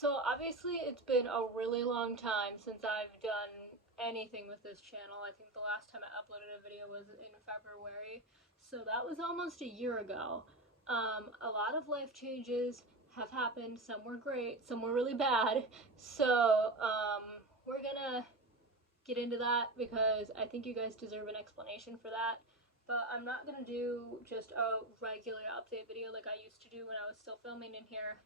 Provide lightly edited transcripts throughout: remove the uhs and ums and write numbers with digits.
So obviously it's been a really long time since I've done anything with this channel. I think the last time I uploaded a video was in February, so that was almost a year ago. A lot of life changes have happened. Some were great, some were really bad. So we're gonna get into that because I think you guys deserve an explanation for that. But I'm not gonna do just a regular update video like I used to do when I was still filming in here.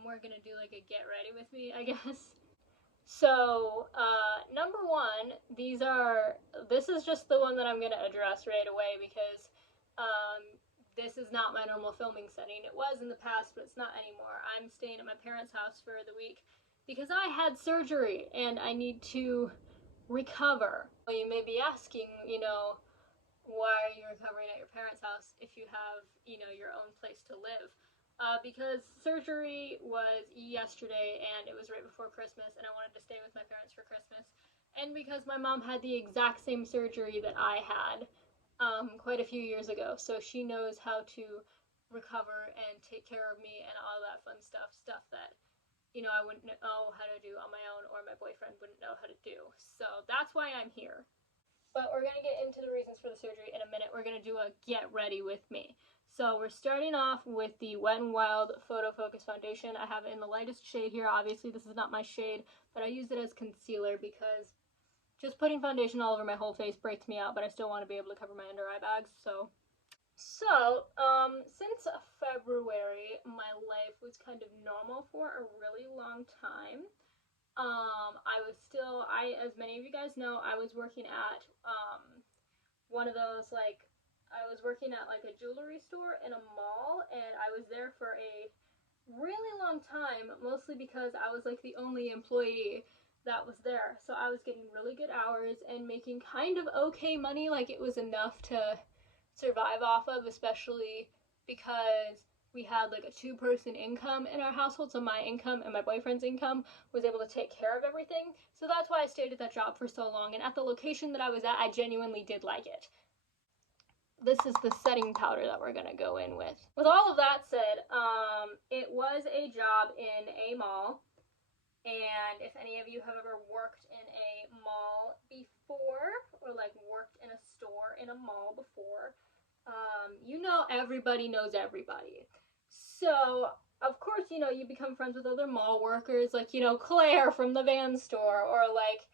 We're gonna do like a get ready with me, I guess. So, number one, this is just the one that I'm gonna address right away because, this is not my normal filming setting. It was in the past, but it's not anymore. I'm staying at my parents' house for the week because I had surgery and I need to recover. Well, you may be asking, why are you recovering at your parents' house if you have, your own place to live? Because surgery was yesterday and it was right before Christmas and I wanted to stay with my parents for Christmas. And because my mom had the exact same surgery that I had quite a few years ago, so she knows how to recover and take care of me and all that fun stuff that, I wouldn't know how to do on my own or my boyfriend wouldn't know how to do. So that's why I'm here. But we're going to get into the reasons for the surgery in a minute. We're going to do a get ready with me. So we're starting off with the Wet n Wild Photo Focus Foundation. I have it in the lightest shade here. Obviously, this is not my shade, but I use it as concealer because just putting foundation all over my whole face breaks me out, but I still want to be able to cover my under eye bags. So since February, my life was kind of normal for a really long time. As many of you guys know, I was working at one of those, I was working at like a jewelry store in a mall, and I was there for a really long time, mostly because I was like the only employee that was there. So I was getting really good hours and making kind of okay money, like it was enough to survive off of, especially because we had like a two-person income in our household, so my income and my boyfriend's income was able to take care of everything. So that's why I stayed at that job for so long, and at the location that I was at, I genuinely did like it. This is the setting powder that we're gonna go in with. With all of that said, it was a job in a mall, and if any of you have ever worked in a mall before, or like worked in a store in a mall before, everybody knows everybody. So, of course, you become friends with other mall workers, like, Claire from the van store, or like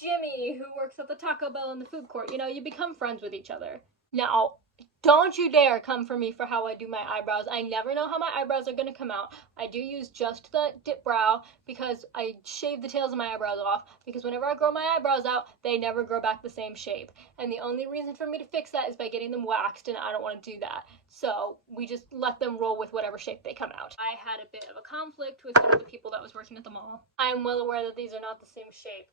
Jimmy who works at the Taco Bell in the food court. You become friends with each other. Now, don't you dare come for me for how I do my eyebrows. I never know how my eyebrows are going to come out. I do use just the dip brow because I shave the tails of my eyebrows off, because whenever I grow my eyebrows out, they never grow back the same shape. And the only reason for me to fix that is by getting them waxed, and I don't want to do that. So we just let them roll with whatever shape they come out. I had a bit of a conflict with one of the people that was working at the mall. I'm well aware that these are not the same shape.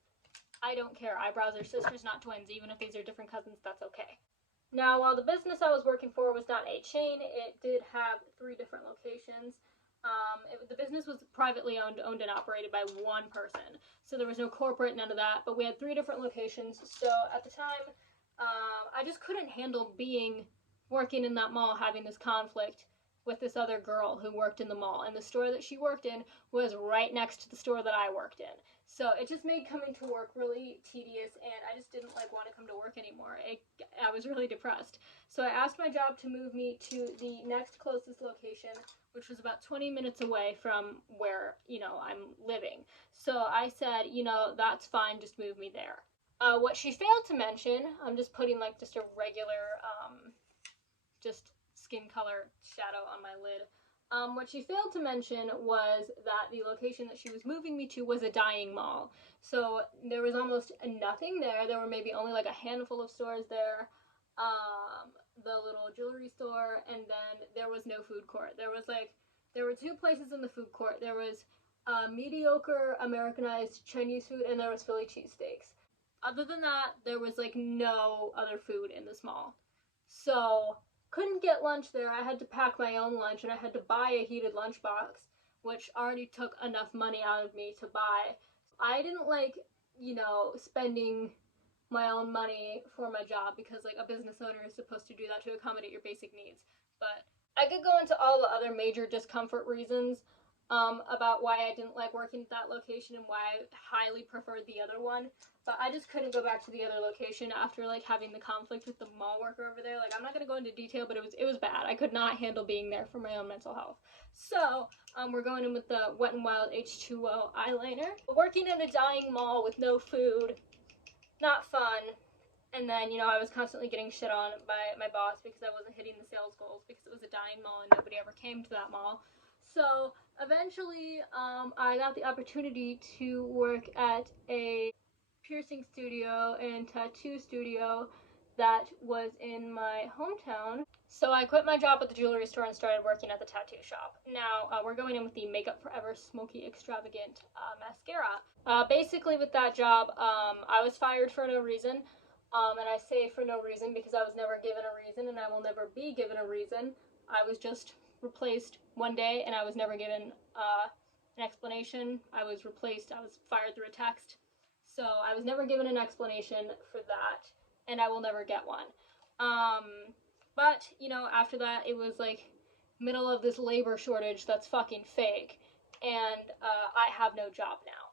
I don't care. Eyebrows are sisters, not twins. Even if these are different cousins, that's okay. Now, while the business I was working for was not a chain, it did have 3 different locations. The business was privately owned and operated by one person, so there was no corporate, none of that, but we had 3 different locations. So at the time, I just couldn't handle working in that mall, having this conflict with this other girl who worked in the mall, and the store that she worked in was right next to the store that I worked in. So it just made coming to work really tedious, and I just didn't want to come to work anymore. I was really depressed. So I asked my job to move me to the next closest location, which was about 20 minutes away from where, I'm living. So I said, that's fine, just move me there. What she failed to mention, I'm just putting just a regular, just skin color shadow on my lid. What she failed to mention was that the location that she was moving me to was a dying mall. So there was almost nothing there. There were maybe only like a handful of stores there, the little jewelry store, and then there was no food court. There were 2 places in the food court. There was mediocre Americanized Chinese food, and there was Philly cheesesteaks. Other than that, there was no other food in this mall. So couldn't get lunch there. I had to pack my own lunch, and I had to buy a heated lunchbox, which already took enough money out of me to buy. I didn't spending my own money for my job because a business owner is supposed to do that to accommodate your basic needs. But I could go into all the other major discomfort reasons, about why I didn't like working at that location and why I highly preferred the other one. But I just couldn't go back to the other location after like having the conflict with the mall worker over there. Like, I'm not gonna go into detail, but it was bad. I could not handle being there for my own mental health. So we're going in with the Wet n Wild H2O eyeliner. Working in a dying mall with no food, not fun. And then, you know, I was constantly getting shit on by my boss because I wasn't hitting the sales goals because it was a dying mall and nobody ever came to that mall. So eventually, I got the opportunity to work at a piercing studio and tattoo studio that was in my hometown. So I quit my job at the jewelry store and started working at the tattoo shop. Now, we're going in with the Makeup Forever Smoky Extravagant mascara. Basically, with that job, I was fired for no reason. And I say for no reason because I was never given a reason and I will never be given a reason. I was just replaced one day and I was never given an explanation. I was replaced, I was fired through a text. So I was never given an explanation for that and I will never get one. But, you know, after that it was like middle of this labor shortage that's fucking fake and I have no job now.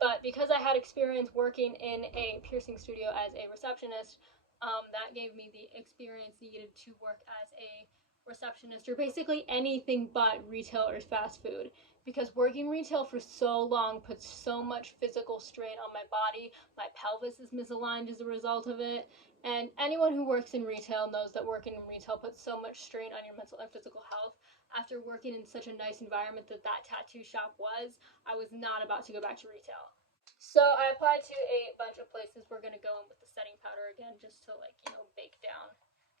But because I had experience working in a piercing studio as a receptionist, that gave me the experience needed to work as a receptionist or basically anything but retail or fast food. Because working retail for so long puts so much physical strain on my body. My pelvis is misaligned as a result of it. And anyone who works in retail knows that working in retail puts so much strain on your mental and physical health. After working in such a nice environment that tattoo shop was, I was not about to go back to retail. So I applied to a bunch of places. We're going to go in with the setting powder again just to, like, you know, bake down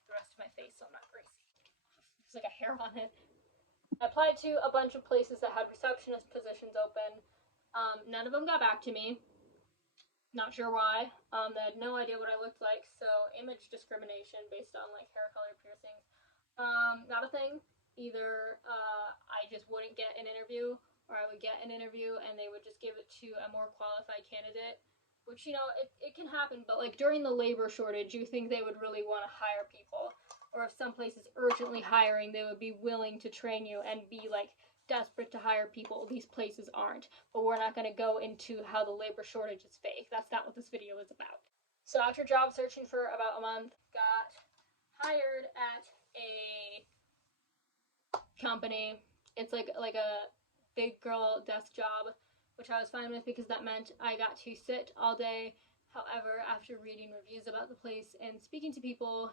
the rest of my face so I'm not greasy. There's like a hair on it. I applied to a bunch of places that had receptionist positions open. None of them got back to me. Not sure why. They had no idea what I looked like. So image discrimination based on like hair color, piercings. Not a thing. Either I just wouldn't get an interview or I would get an interview and they would just give it to a more qualified candidate, which, you know, it can happen, but like during the labor shortage, you think they would really want to hire people, or if some place is urgently hiring, they would be willing to train you and be like desperate to hire people. These places aren't, but we're not going to go into how the labor shortage is fake. That's not what this video is about. So after job searching for about a month, got hired at a company. It's like a big girl desk job, which I was fine with because that meant I got to sit all day. However, after reading reviews about the place and speaking to people,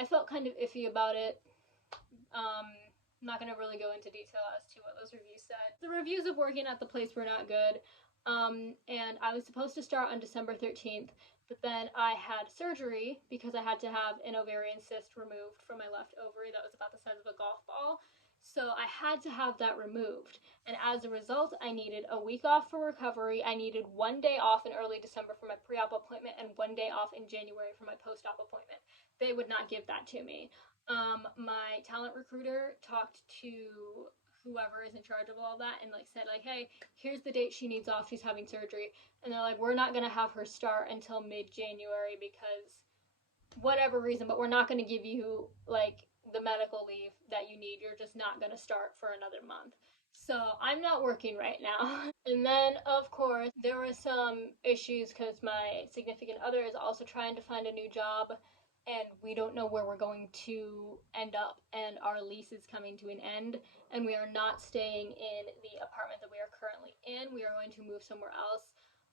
I felt kind of iffy about it. I'm not going to really go into detail as to what those reviews said. The reviews of working at the place were not good, and I was supposed to start on December 13th, but then I had surgery because I had to have an ovarian cyst removed from my left ovary that was about the size of a golf ball. So I had to have that removed. And as a result, I needed a week off for recovery. I needed 1 day off in early December for my pre-op appointment and 1 day off in January for my post-op appointment. They would not give that to me. My talent recruiter talked to whoever is in charge of all that and like said like, hey, here's the date she needs off. She's having surgery. And they're like, we're not going to have her start until mid-January because whatever reason, but we're not going to give you like the medical leave that you need. You're just not going to start for another month. So I'm not working right now. And then, of course, there were some issues because my significant other is also trying to find a new job and we don't know where we're going to end up, and our lease is coming to an end and we are not staying in the apartment that we are currently in. We are going to move somewhere else,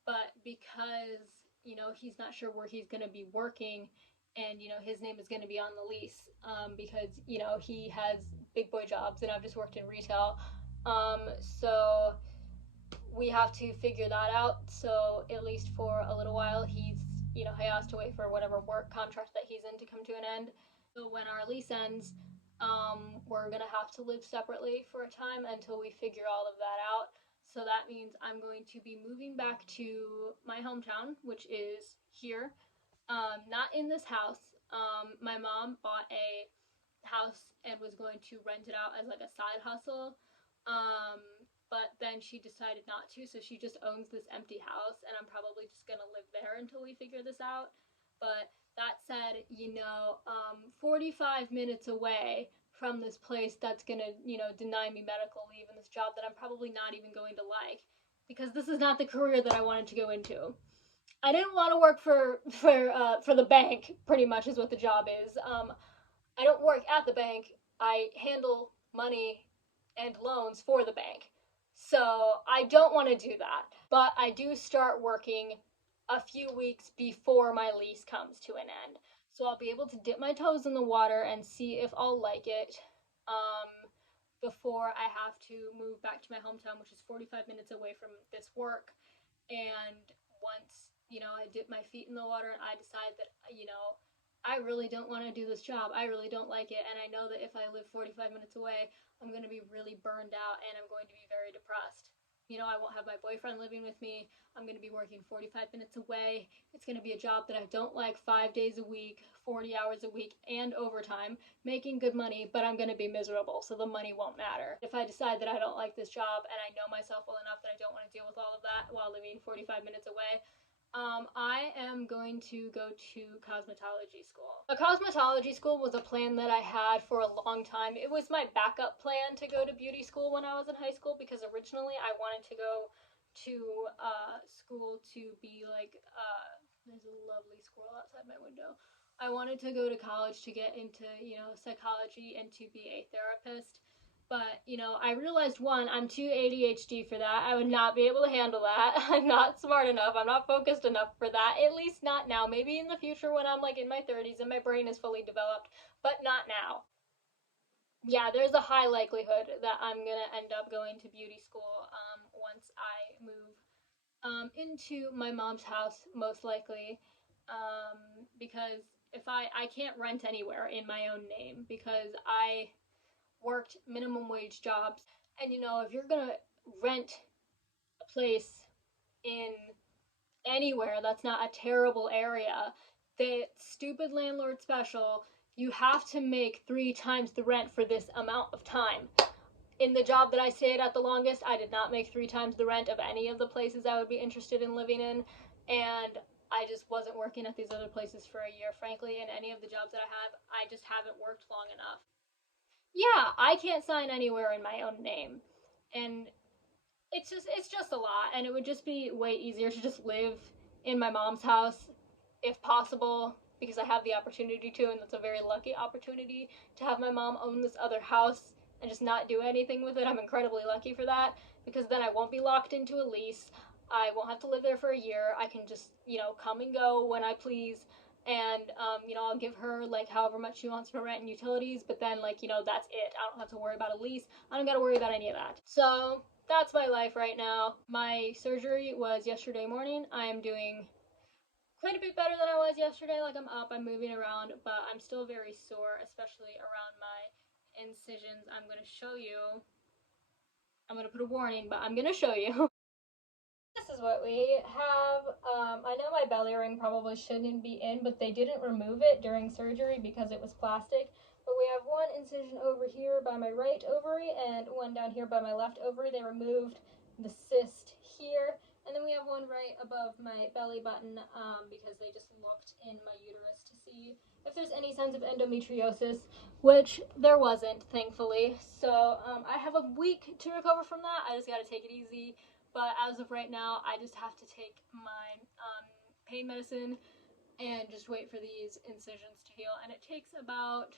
but because, you know, he's not sure where he's going to be working, and, you know, his name is going to be on the lease because, you know, he has big boy jobs and I've just worked in retail. So we have to figure that out. So at least for a little while, he has to wait for whatever work contract that he's in to come to an end. So when our lease ends, we're going to have to live separately for a time until we figure all of that out. So that means I'm going to be moving back to my hometown, which is here. Not in this house. My mom bought a house and was going to rent it out as like a side hustle. But then she decided not to, so she just owns this empty house, and I'm probably just gonna live there until we figure this out. But that said, 45 minutes away from this place that's gonna, deny me medical leave in this job that I'm probably not even going to like, because this is not the career that I wanted to go into. I didn't want to work for the bank. Pretty much is what the job is. I don't work at the bank. I handle money and loans for the bank. So I don't want to do that. But I do start working a few weeks before my lease comes to an end. So I'll be able to dip my toes in the water and see if I'll like it before I have to move back to my hometown, which is 45 minutes away from this work. And once, I dip my feet in the water and I decide that, I really don't want to do this job. I really don't like it. And I know that if I live 45 minutes away, I'm going to be really burned out and I'm going to be very depressed. I won't have my boyfriend living with me. I'm going to be working 45 minutes away. It's going to be a job that I don't like, 5 days a week, 40 hours a week, and overtime, making good money, but I'm going to be miserable, so the money won't matter. If I decide that I don't like this job and I know myself well enough that I don't want to deal with all of that while living 45 minutes away, I am going to go to cosmetology school. A cosmetology school was a plan that I had for a long time. It was my backup plan to go to beauty school when I was in high school, because originally I wanted to go to school to be like, there's a lovely squirrel outside my window. I wanted to go to college to get into, psychology and to be a therapist. But, I realized, one, I'm too ADHD for that. I would not be able to handle that. I'm not smart enough. I'm not focused enough for that. At least not now. Maybe in the future when I'm like in my 30s and my brain is fully developed, but not now. Yeah, there's a high likelihood that I'm going to end up going to beauty school once I move into my mom's house, most likely, because if I can't rent anywhere in my own name, because I worked minimum wage jobs. And if you're gonna rent a place in anywhere that's not a terrible area, the stupid landlord special, you have to make 3 times the rent for this amount of time. In the job that I stayed at the longest, I did not make 3 times the rent of any of the places I would be interested in living in, and I just wasn't working at these other places for a year, frankly, and any of the jobs that I just haven't worked long enough. Yeah, I can't sign anywhere in my own name. And it's just a lot, and it would just be way easier to just live in my mom's house if possible, because I have the opportunity to, and that's a very lucky opportunity to have my mom own this other house and just not do anything with it. I'm incredibly lucky for that, because then I won't be locked into a lease. I won't have to live there for a year. I can just, come and go when I please. And, I'll give her, like, however much she wants for rent and utilities, but then, like, that's it. I don't have to worry about a lease. I don't got to worry about any of that. So, that's my life right now. My surgery was yesterday morning. I am doing quite a bit better than I was yesterday. Like, I'm up, I'm moving around, but I'm still very sore, especially around my incisions. I'm going to show you. I'm going to put a warning, but I'm going to show you. This is what we have. I know my belly ring probably shouldn't be in, but they didn't remove it during surgery because it was plastic. But we have one incision over here by my right ovary and one down here by my left ovary. They removed the cyst here. And then we have one right above my belly button because they just looked in my uterus to see if there's any signs of endometriosis, which there wasn't, thankfully. So I have a week to recover from that. I just got to take it easy. But as of right now, I just have to take my pain medicine and just wait for these incisions to heal. And it takes about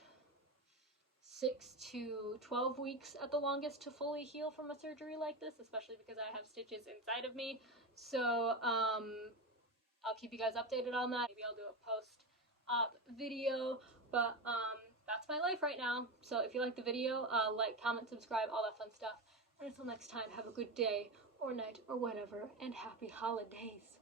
6 to 12 weeks at the longest to fully heal from a surgery like this, especially because I have stitches inside of me. So I'll keep you guys updated on that. Maybe I'll do a post-op video, but that's my life right now. So if you like the video, like, comment, subscribe, all that fun stuff. And until next time, have a good day or night or whatever, and happy holidays.